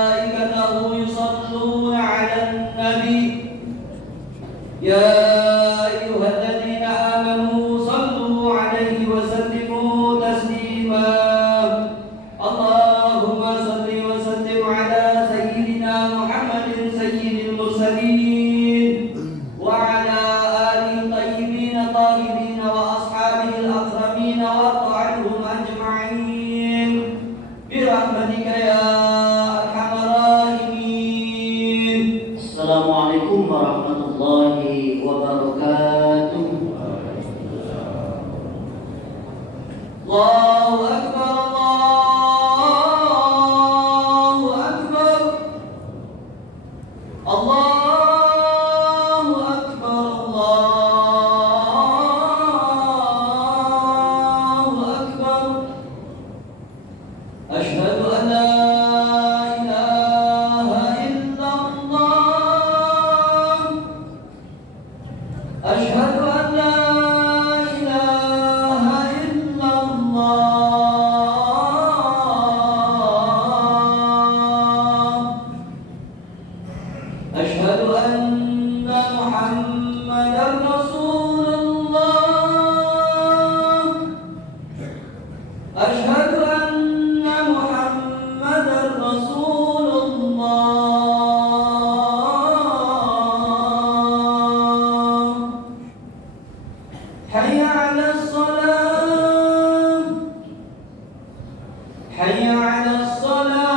ملائكته يصلون على النبي يا أيها الذين آمنوا صلوا عليه وسلموا تسليما اللهم صل وسلم على سيدنا محمد سيد المرسلين وعلى آله الطيبين الطاهرين وأصحابه الأكرمين وارض عنهم أجمعين برحمتك يا Assalamualaikum warahmatullahi wabarakatuh. Allahu Akbar, Allahu Akbar, Allahu Akbar, Allahu Akbar. Asyhadu an la أشهد أن لا إله إلا الله أشهد أن محمدا رسول الله أشهد أن محمدا رسول الله حي على الصلاة حي على الصلاة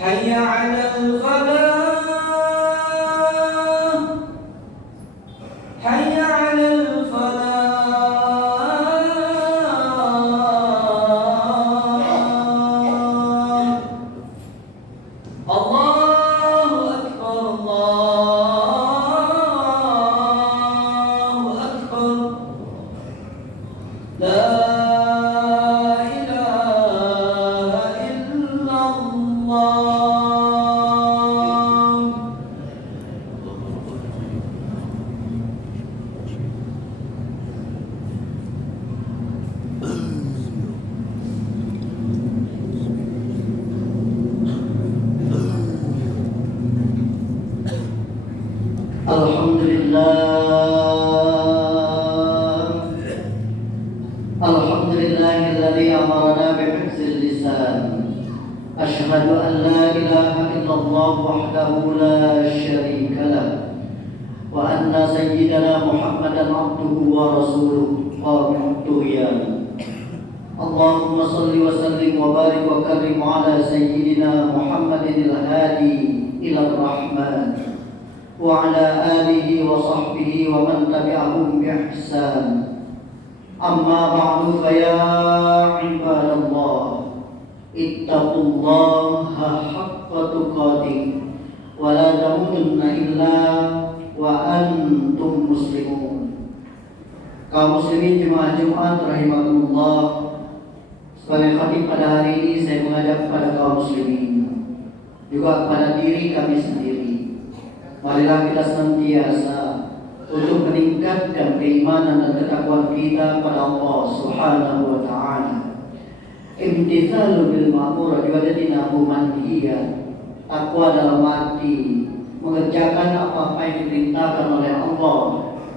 حي على الفلاح حي على الفلاح الله لا إله إلا الله Alhamdulillahilladzi amarna bihifdzil lisan. Asyhadu an la ilaha illallah wahdahu la syarika lah. Wa anna sayyidana Muhammadan abduhu wa rasuluhu qawmuhtuyan. Allahumma salli wa sallim wa barik wa karim ala sayyidina Muhammadin al-hadi ila ar-rahman wa ala alihi wa sahbihi wa man tabi'ahum bi ihsan. Amma ba'du fa ya ibadallah ittaqullaha haqqa tuqatih wa la tamutunna illa wa antum muslimun. Kaum muslimin jemaah Jumat rahimakumullah, sebagai khatib pada hari ini saya mengajak kepada kaum muslimin, juga kepada diri kami sendiri, marilah kita senantiasa untuk meningkatkan keimanan dan ketakwaan kita pada Allah Subhanahu wa taala. Imtithalu bil ma'mur wa tinabu manhiyah. Takwa dalam arti mengerjakan apa-apa yang diperintahkan oleh Allah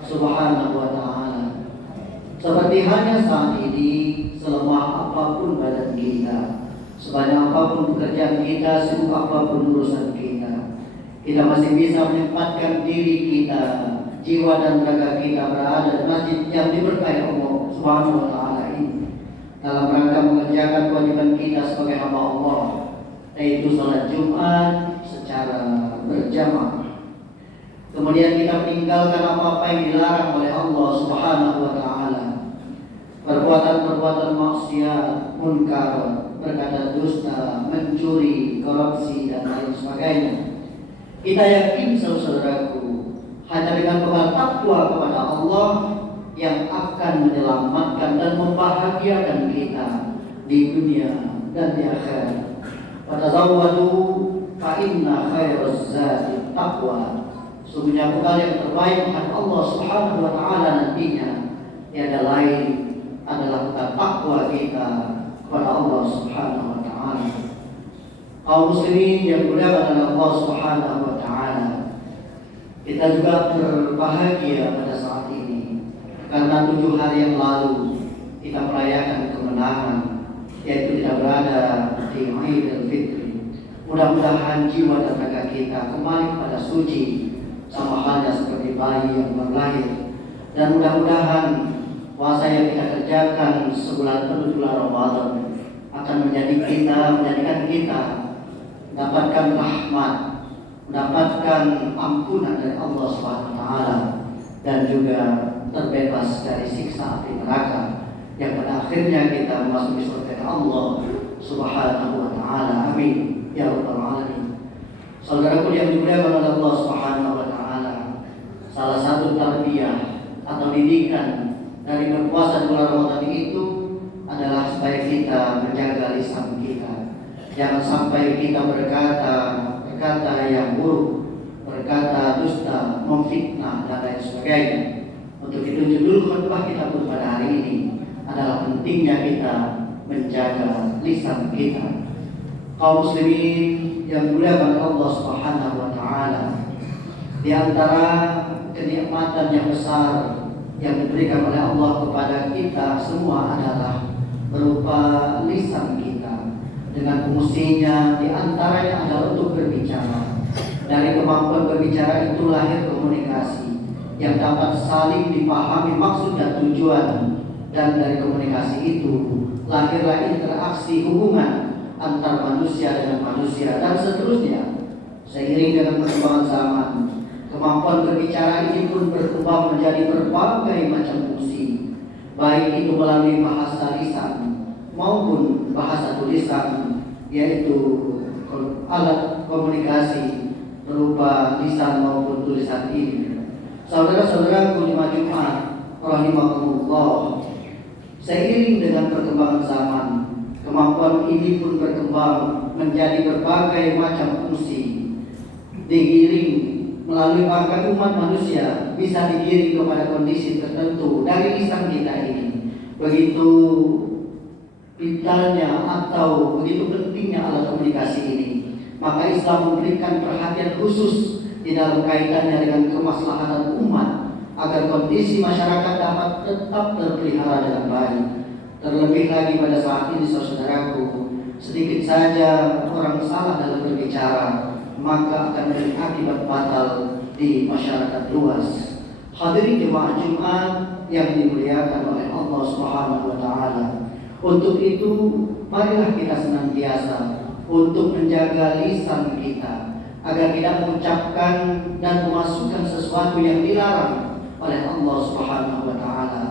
Subhanahu wa taala. Seperti hanya saat ini, selemah apapun badan kita, sebanyak apapun pekerjaan kita, sibuk apapun urusan kita, kita masih bisa menyempatkan diri kita, jiwa dan raga kita berada di masjid yang diberkahi Allah Subhanahu wa taala ini dalam rangka mengerjakan kewajiban kita sebagai hamba Allah, yaitu salat Jumat secara berjamaah. Kemudian kita meninggalkan apa-apa yang dilarang oleh Allah Subhanahu wa taala. Perbuatan-perbuatan maksiat, munkar, berkata dusta, mencuri, korupsi dan lain sebagainya. Kita yakin saudaraku, hanya dengan bekal takwa kepada Allah yang akan menyelamatkan dan membahagiakan kita di dunia dan di akhirat. Fatazawwadu fa inna khairaz zadi taqwa. Sungguhnya bekal yang terbaik menghadap Allah Subhanahu wa taala nantinya tiada lain adalah takwa kita kepada Allah Subhanahu wa taala. Kaum muslimin yang mulia adalah Allah Subhanahu wa taala. Kita juga berbahagia pada saat ini karena 7 hari yang lalu kita merayakan kemenangan, yaitu kita berada di Idul Fitri. Mudah-mudahan jiwa dan raga kita kembali kepada suci, sama halnya seperti bayi yang baru lahir. Dan mudah-mudahan puasa yang kita kerjakan sebulan penuh bulan Ramadan akan menjadikan kita mendapatkan rahmat, mendapatkan ampunan dari Allah Subhanahu wa taala, dan juga terbebas dari siksa api neraka yang pada akhirnya kita memasuki surga Allah Subhanahu wa taala. Amin ya rabbal alamin. Saudaraku yang dimuliakan oleh Allah Subhanahu wa taala, salah satu tarbiyah atau didikan dari berpuasa di bulan Ramadan itu adalah supaya kita menjaga lisan kita. Jangan sampai kita berkata yang buruk, berkata dusta, memfitnah dan lain sebagainya. Untuk itu judul khutbah kita pada hari ini adalah pentingnya kita menjaga lisan kita. Kaum muslimin yang dimuliakan Allah Subhanahu wa taala, di antara kenikmatan yang besar yang diberikan oleh Allah kepada kita semua adalah berupa lisan kita. Dengan fungsinya di antaranya adalah untuk berbicara. Dari kemampuan berbicara itu lahir komunikasi yang dapat saling dipahami maksud dan tujuan, dan dari komunikasi itu lahirlah interaksi hubungan antar manusia dengan manusia dan seterusnya. Seiring dengan perkembangan zaman, kemampuan berbicara ini pun berkembang menjadi berbagai macam fungsi, baik itu melalui bahasa lisan maupun bahasa tulisan, yaitu alat komunikasi berupa lisan maupun tulisan ini. Saudara-saudaraku jemaah Jumat rahimakumullah, seiring dengan perkembangan zaman, kemampuan ini pun berkembang menjadi berbagai macam fungsi. Digiring melalui bahkan umat manusia bisa digiring kepada kondisi tertentu dari lisan kita ini. Begitu vitalnya atau begitu pentingnya alat komunikasi ini, maka Islam memberikan perhatian khusus di dalam kaitannya dengan kemaslahatan umat agar kondisi masyarakat dapat tetap terpelihara dengan baik. Terlebih lagi pada saat ini, saudaraku, sedikit saja orang salah dalam berbicara, maka akan berakibat fatal di masyarakat luas. Hadirin jemaah Jumat yang dimuliakan oleh Allah Subhanahu wa taala. Untuk itu, marilah kita senantiasa untuk menjaga lisan kita agar tidak mengucapkan dan memasukkan sesuatu yang dilarang oleh Allah Subhanahu wa taala.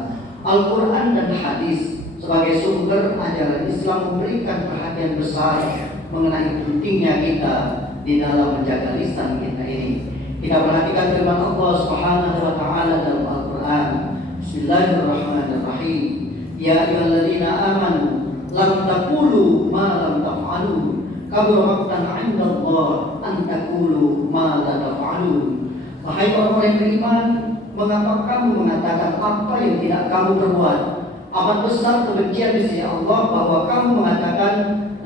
Al-Qur'an dan hadis sebagai sumber ajaran Islam memberikan perhatian besar mengenai pentingnya kita di dalam menjaga lisan kita ini. Kita perhatikan firman Allah Subhanahu wa taala dalam Al-Qur'an. Bismillahirrahmanirrahim. Ya ayyuhalladzina amanu lam taqulu ma lam taf'alu kabura maqtan 'inda Allah an taqulu ma la taf'alun. Wahai orang-orang yang beriman, mengapa kamu mengatakan apa yang tidak kamu perbuat? Amat besar kebencian di sisi Allah bahwa kamu mengatakan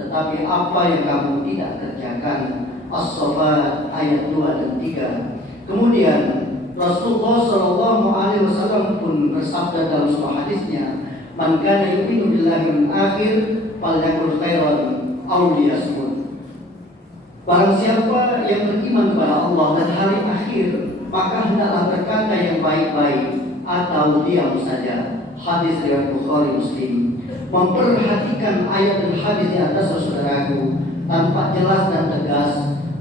tetapi apa yang kamu tidak kerjakan. As-Saffat ayat 2 dan 3. Kemudian Rasulullah Shallallahu Alaihi Wasallam pun bersabda dalam sebuah hadisnya, "Man kana yu'minu billahi wal akhir falyakul khairan aw liyasmut." Barang siapa yang beriman kepada Allah dan hari akhir, maka hendaklah berkata yang baik-baik atau diam saja. Hadis riwayat Bukhari Muslim. Memperhatikan ayat dan hadis di atas, saudaraku, tanpa jelas dan tegas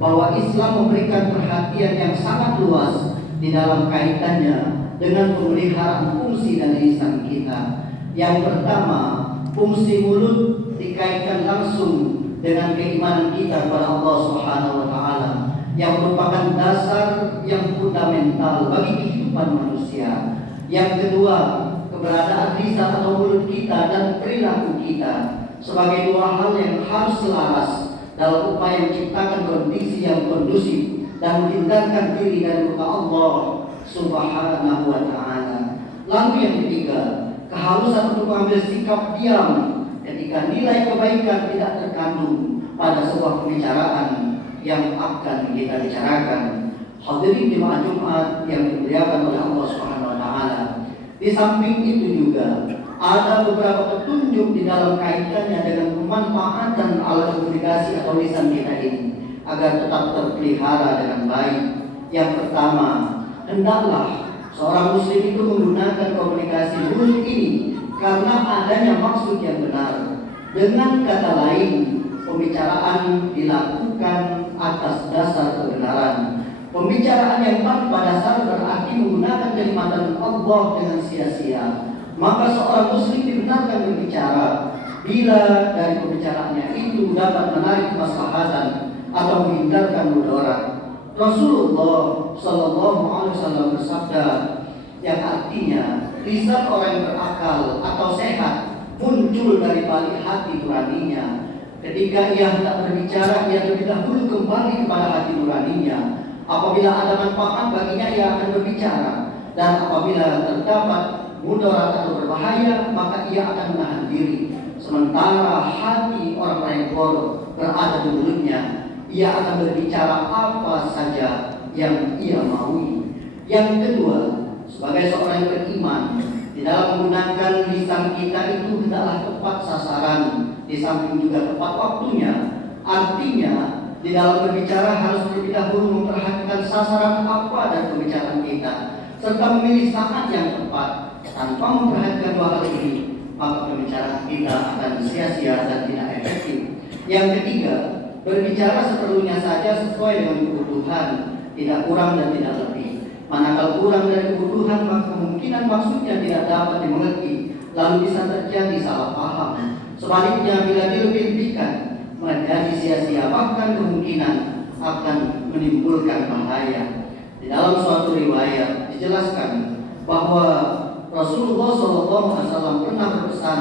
bahwa Islam memberikan perhatian yang sangat luas di dalam kaitannya dengan pemeliharaan fungsi dan lisan kita. Yang pertama, fungsi mulut dikaitkan langsung dengan keimanan kita kepada Allah Subhanahu wa taala yang merupakan dasar yang fundamental bagi kehidupan manusia. Yang kedua, keberadaan lisan atau mulut kita dan perilaku kita sebagai dua hal yang harus selaras dalam upaya menciptakan kondisi yang kondusif dan menghindarkan diri dari murka Allah Subhanahu wa taala. Lalu yang ketiga, kehalusan untuk mengambil sikap diam ketika nilai kebaikan tidak terkandung pada sebuah pembicaraan yang akan kita bicarakan. Hadirin jemaah Jumat yang dimuliakan oleh Allah Subhanahu wa taala. Di samping itu juga ada beberapa petunjuk di dalam kaitannya dengan pemanfaatan alat komunikasi atau lisan kita ini agar tetap terpelihara dengan baik. Yang pertama, hendaklah seorang muslim itu menggunakan komunikasi mulut ini karena adanya maksud yang benar. Dengan kata lain, pembicaraan dilakukan atas dasar kebenaran. Pembicaraan yang tanpa dasar berarti menggunakan kenikmatan Allah dengan sia-sia. Maka seorang muslim dibenarkan berbicara bila dari pembicaraannya itu dapat menarik kemaslahatan atau menghindarkan mudarat. Rasulullah Shallallahu Alaihi Wasallam bersabda yang artinya lisan orang yang berakal atau sehat muncul dari balik hati nuraninya. Ketika ia hendak berbicara, ia terlebih dahulu kembali kepada hati nuraninya. Apabila ada manfaat baginya, ia akan berbicara, dan apabila terdapat mudarat atau berbahaya, maka ia akan menahan diri. Sementara hati orang-orang yang bodoh berada di mulutnya, ia akan berbicara apa saja yang ia maui. Yang kedua, sebagai seorang yang beriman, di dalam menggunakan lisan kita itu hendaklah tepat sasaran, di samping juga tepat waktunya. Artinya, di dalam berbicara harus terlebih dahulu memperhatikan sasaran apa dari pembicaraan kita, serta memilih saat yang tepat. Tanpa memperhatikan dua hal ini, maka pembicaraan kita akan sia-sia dan tidak efektif. Yang ketiga, berbicara seperlunya saja sesuai dengan kebutuhan, tidak kurang dan tidak lebih. Manakala kurang dari kebutuhan, maka kemungkinan maksudnya tidak dapat dimengerti, lalu bisa terjadi salah paham. Sebaliknya, bila dilebih-lebihkan, menjadi sia-sia, bahkan kemungkinan akan menimbulkan bahaya. Di dalam suatu riwayat dijelaskan bahwa Rasulullah SAW pernah berpesan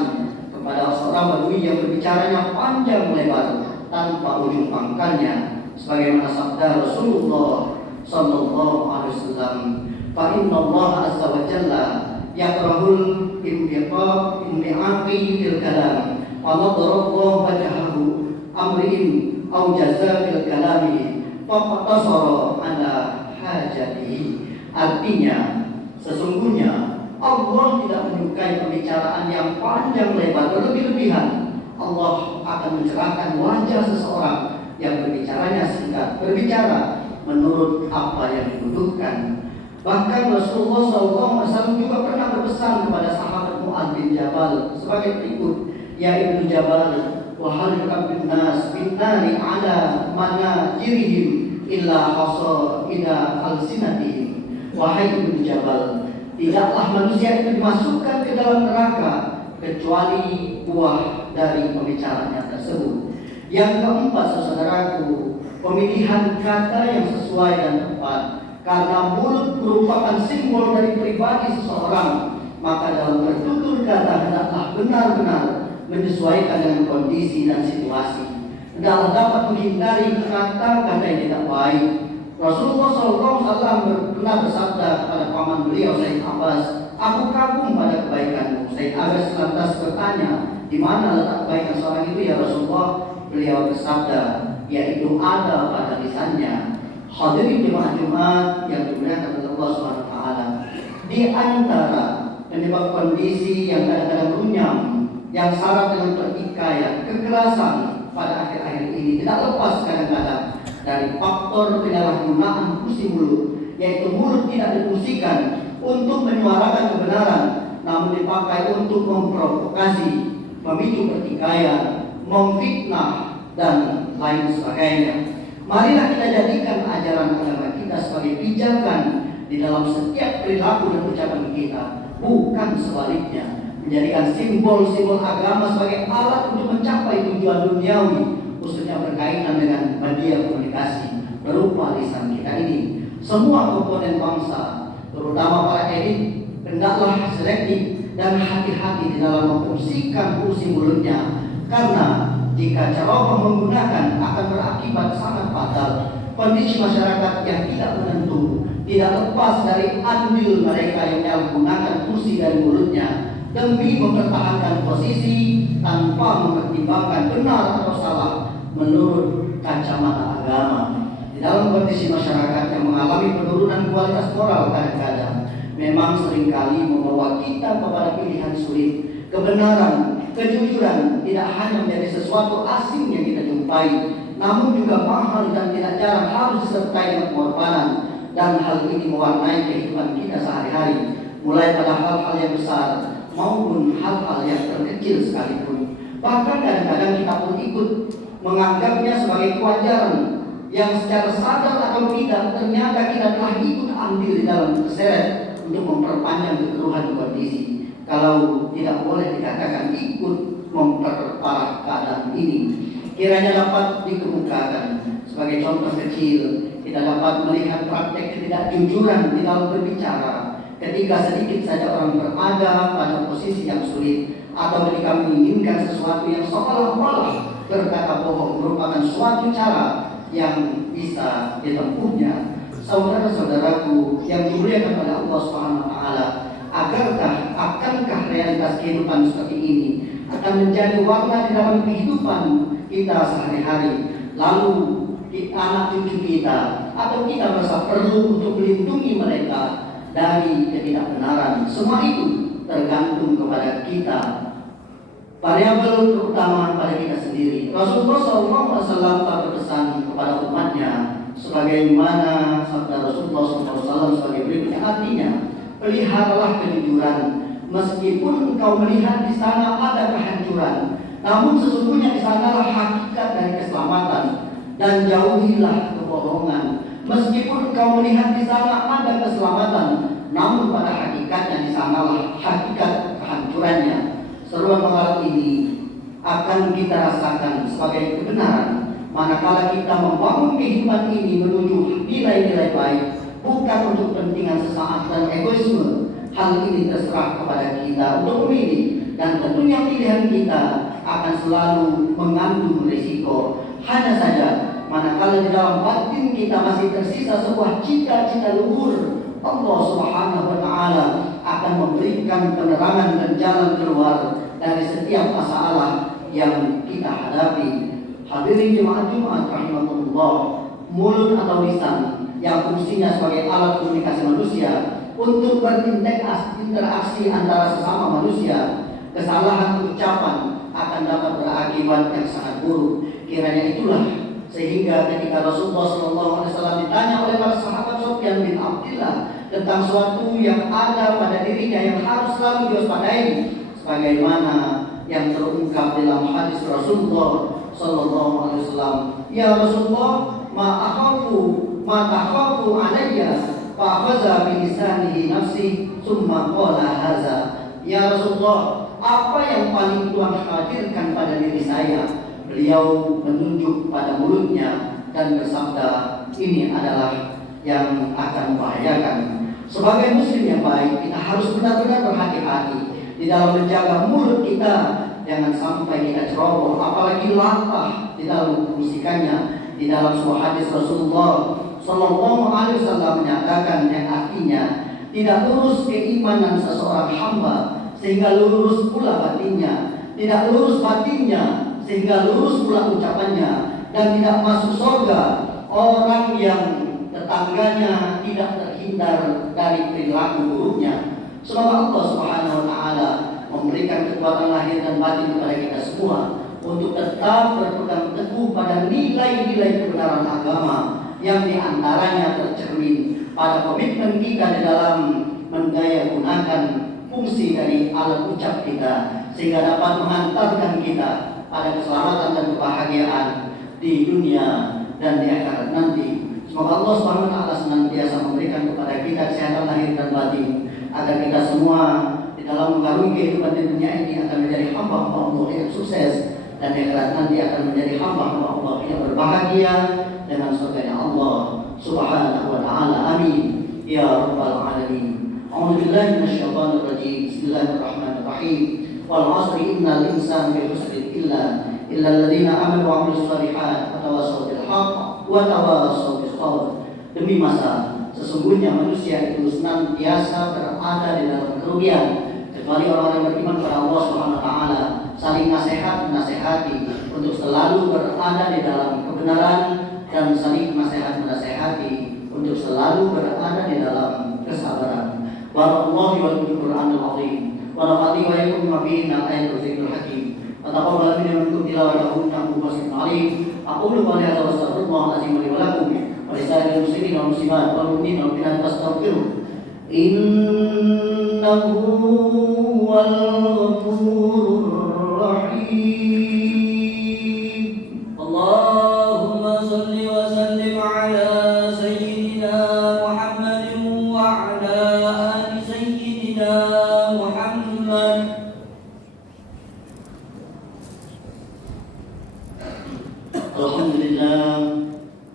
kepada seorang badui yang berbicaranya panjang lebar tanpa ujung pangkalnya, sebagaimana sabda Rasulullah SAW, "Fa inna Allah azza wa jalla yakrahul imbi'aqi fil kalam, wa nadarallahu wajhahu amrin aw jaza fil kalami, fa qatasara ala hajatihi." Artinya, sesungguhnya Allah tidak menyukai pembicaraan yang panjang lebar berlebih-lebihan. Allah akan mencerahkan wajah seseorang yang berbicaranya singkat, berbicara menurut apa yang dibutuhkan. Bahkan Rasulullah SAW juga pernah berpesan kepada sahabat Mu'adz bin Jabal sebagai berikut, "Ya Ibnu Jabal, wa hal yakun nas bin nari ala manajirihim illa hasaida alsinatihim." Wahai Ibnu Jabal, tidaklah manusia itu dimasukkan ke dalam neraka kecuali buah dari pembicaraannya tersebut. Yang keempat, saudaraku, pemilihan kata yang sesuai dan tepat. Karena mulut merupakan simbol dari pribadi seseorang, maka dalam bertutur kata hendaklah benar-benar menyesuaikan dengan kondisi dan situasi. Hendaklah dapat menghindari kata-kata yang tidak baik. Rasulullah SAW pernah bersabda kepada paman beliau Said Abbas, "Aku kagum pada kebaikanmu." Said Abbas lantas bertanya, "Di mana letak kebaikan seorang itu ya Rasulullah?" Beliau bersabda, "Yaitu ada pada lisannya." Hadirin jemaah Jumat yang dimuliakan oleh Allah Subhanahu wa taala. Di antara penyebab kondisi yang kadang-kadang runyam, yang syarat dengan pertikaian, kekerasan pada akhir-akhir ini tidak lepas kadang-kadang dari faktor penyalahgunaan fungsi mulut, yaitu mulut tidak difungsikan untuk menyuarakan kebenaran, namun dipakai untuk memprovokasi, memicu pertikaian, memfitnah, dan lain sebagainya. Marilah kita jadikan ajaran agama kita sebagai pijakan di dalam setiap perilaku dan ucapan kita, bukan sebaliknya. Menjadikan simbol-simbol agama sebagai alat untuk mencapai tujuan duniawi, khususnya berkaitan dengan media komunikasi berupa lisan kita ini. Semua komponen bangsa, terutama para elit, hendaklah selektif dan hati-hati di dalam memfungsikan fungsi mulutnya, karena jika ceroboh menggunakan akan berakibat sangat fatal. Kondisi masyarakat yang tidak menentu tidak lepas dari andil mereka yang menyalahgunakan fungsi dari mulutnya, demi mempertahankan posisi tanpa mempertimbangkan benar atau salah menurut kacamata agama. Di dalam kondisi masyarakat yang mengalami penurunan kualitas moral kadang-kadang memang seringkali membawa kita kepada pilihan sulit. Kebenaran, kejujuran tidak hanya menjadi sesuatu asing yang kita jumpai, namun juga mahal dan tidak jarang harus disertai dengan pengorbanan, dan hal ini mewarnai kehidupan kita sehari-hari, mulai pada hal-hal yang besar maupun hal-hal yang terkecil sekalipun. Bahkan kadang-kadang kita pun ikut menganggapnya sebagai kewajaran yang secara sadar atau tidak ternyata kita telah ikut ambil di dalam keseret untuk memperpanjang kekeruhan kondisi. Kalau tidak boleh dikatakan ikut memperparah keadaan ini, kiranya dapat dikemukakan sebagai contoh kecil. Kita dapat melihat praktek ketidakjujuran di dalam berbicara ketika sedikit saja orang berada pada posisi yang sulit, atau ketika menginginkan sesuatu yang seolah-olah berkata bohong merupakan suatu cara yang bisa ditempuhnya. Saudara-saudaraku yang dimuliakan oleh Allah Subhanahu wa taala, akankah realitas kehidupan seperti ini akan menjadi warna di dalam kehidupan kita sehari-hari? Lalu anak cucu kita atau kita merasa perlu untuk melindungi mereka dari ketidakbenaran. Semua itu tergantung kepada kita. Variabel terutama pada kita sendiri. Rasulullah SAW telah berpesan kepada umatnya sebagaimana sabda Rasulullah SAW sebagai berikut, artinya peliharalah kejujuran meskipun engkau melihat di sana ada kehancuran, namun sesungguhnya di sanalah hakikat dari keselamatan, dan jauhilah kebohongan meskipun engkau melihat di sana ada keselamatan, namun pada hakikatnya di sanalah hakikat kehancurannya. Seruan moral ini akan kita rasakan sebagai kebenaran manakala kita membangun kehidupan ini menuju nilai-nilai baik, bukan untuk kepentingan sesaat dan egoisme. Hal ini terserah kepada kita untuk memilih, dan tentunya pilihan kita akan selalu mengandung risiko. Hanya saja manakala di dalam batin kita masih tersisa sebuah cita-cita luhur, Allah Subhanahu wa taala akan memberikan penerangan dan jalan keluar dari setiap masalah yang kita hadapi. Hadirin jemaat Jumat rahimakumullah, mulut atau lisan yang fungsinya sebagai alat komunikasi manusia untuk berinteraksi antara sesama manusia, kesalahan ucapan akan dapat berakibat yang sangat buruk. Kiranya itulah sehingga ketika Rasulullah SAW ditanya oleh para sahabat Sufyan bin Abdillah tentang suatu yang ada pada dirinya yang harus selalu diwaspadai, sebagaimana yang terungkap dalam hadis Rasulullah SAW, ya Rasulullah, ma takhafu alayya, fa akhadha bi lisanihi nafsi summa qala hadza. Ya Rasulullah, apa yang paling Tuhan khawatirkan pada diri saya? Beliau menunjuk pada mulutnya dan bersabda, ini adalah yang akan membahayakan. Sebagai muslim yang baik, kita harus benar-benar berhati-hati di dalam menjaga mulut kita. Jangan sampai kita ceroboh, apalagi latah di dalam memfungsikannya. Di dalam sebuah hadis Rasulullah SAW menyatakan yang artinya tidak lurus keimanan seseorang hamba sehingga lurus pula batinnya, tidak lurus batinnya sehingga lurus pula ucapannya, dan tidak masuk surga orang yang tetangganya tidak terhindar dari perilaku buruknya. Semoga Allah Subhanahu wa taala memberikan kekuatan lahir dan batin kepada kita semua untuk tetap berpegang teguh pada nilai-nilai kebenaran agama yang diantaranya tercermin pada komitmen kita di dalam mendaya gunakan fungsi dari alat ucap kita sehingga dapat mengantarkan kita pada keselamatan dan kebahagiaan di dunia dan di akhirat nanti. Semoga Allah Subhanahu wa taala senantiasa memberikan kepada kita kesehatan lahir dan batin agar kita semua di dalam mengarungi kehidupan di dunia ini akan menjadi hamba Allah yang sukses, dan di akhirat nanti akan menjadi hamba Allah yang berbahagia dengan surganya Allah Subhanahu wa taala. Amin ya rabbal alamin. A'udzubillahi minasyaitonir rajim. Bismillahirrahmanirrahim. Wal 'asri innal insana lafi khusrin illa alladziina aamanu wa 'amilus shalihaati wa tawassaw bil haqq wa tawassaw bis sabr. Demi masa, sesungguhnya manusia itu senantiasa berada di dalam kerugian, kecuali orang yang beriman kepada Allah Subhanahu wa taala, saling menasehati untuk selalu berada di dalam kebenaran dan saling menasehati untuk selalu berada di dalam kesabaran. Barakallahu wa lakum bil Qur'anil azim wa nafa'ani wa iyyakum bima fihi min ayatil zikril hakim. Taqabbal minni wa minkum tilawatahu innahu huwas-sami'ul 'alim. Aqulu qawli hadza wa astaghfirullahal azim li wa lakum wa lisa'iril muslimin wal muslimat wal mu'minina wal mu'minat fastaghfiruh. Innahu huwal ghafurur rahim. Allahumma salli wa sallim ala sayyidina Muhammadin wa ala ali sayyidina Muhammad.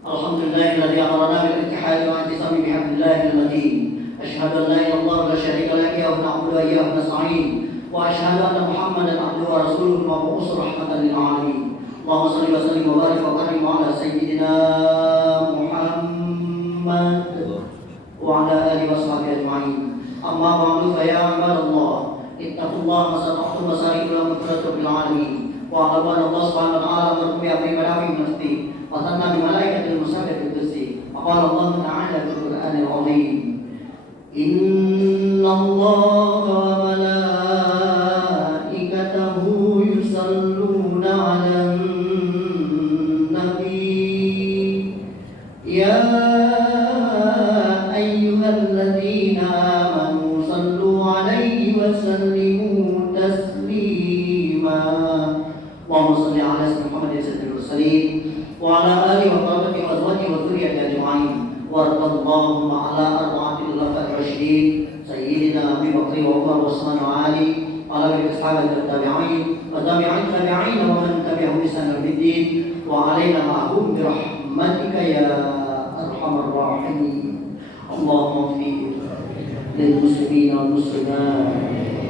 Alhamdulillahilladzi amarna bil ittihad wa intisami bihamdillahil matin. Asyhadu an la ilaha illallah wa la syarika lahu wa na'budu wa iyyahu nasta'in. Wa asyhadu anna Muhammadan abduhu wa rasuluhu mab'uts rahmatan lil alamin. Allahumma shalli wa sallim wa barik wa karim ala sayyidina Muhammad wa ala alihi wa sahbihi ajma'in. Amma ba'du fa ya ibadallah, ittaqullaha ma sata'tum wa sari'u ila maghfiratin bil alamin. Wa ala Allah subhanahu wa ta'ala amarkum bi amri ma'ruf nafsi wa sanna bi malaikatil musabbihati qudsi. Wa qala Allah ta'ala fil Qur'anil 'azim. Inna Allaha wa malaikatahu yusalluna 'alan nabi. Ya ayyuhalladzina amanu sallu 'alaihi wa sallimu taslima. Allahumma shalli 'ala sayyidina Muhammadin sayyidil mursalin wa 'ala alihi wa sahbihi wa azwajihi wa dzurriyyatihi ajma'in. Warḍallahu 'ala arba'atil khulafa'ir rasyidin sayyidina Abi Bakr wa Umar wa Utsman wa Ali wa ala ashabihi tabi'in wa tabi'in tabi'in wa man tabi'ahum bi ihsan ila yaumid wa 'alaina ma'hum bi rahmatika ya arhamar rahimin. Allahumma ighfir lil muslimin wal muslimat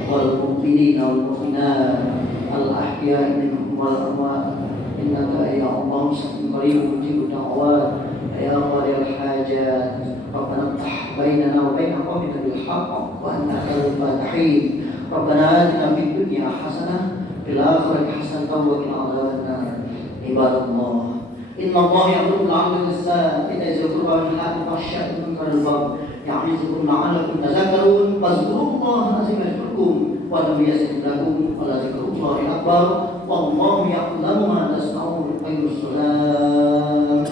wal mu'minin wal mu'minat al ahya'i minhum wal amwat innaka ya Allah sami'un qaribun mujibud da'awat ya qadil hajat. Rabbana iftah bainana wa bain qawmika bil haqq wa anta khairul fatihin. Rabbana atina fid dunya hasanah fil akhirati hasanah wa qina adzabannar. Ibadallah, inna Allah ya'muru bil 'adli wal ihsan wa ita'i dzil qurba wal yatama wal sya'i wal munkari wal baghi ya'izukum la'allakum tadhakkarun. Fadhkurullaha 'azima yadhkurkum wa lam yazid lakum wa la dzikrullahi akbar. Wallahu ya'lamu ma tasna'un. Salam.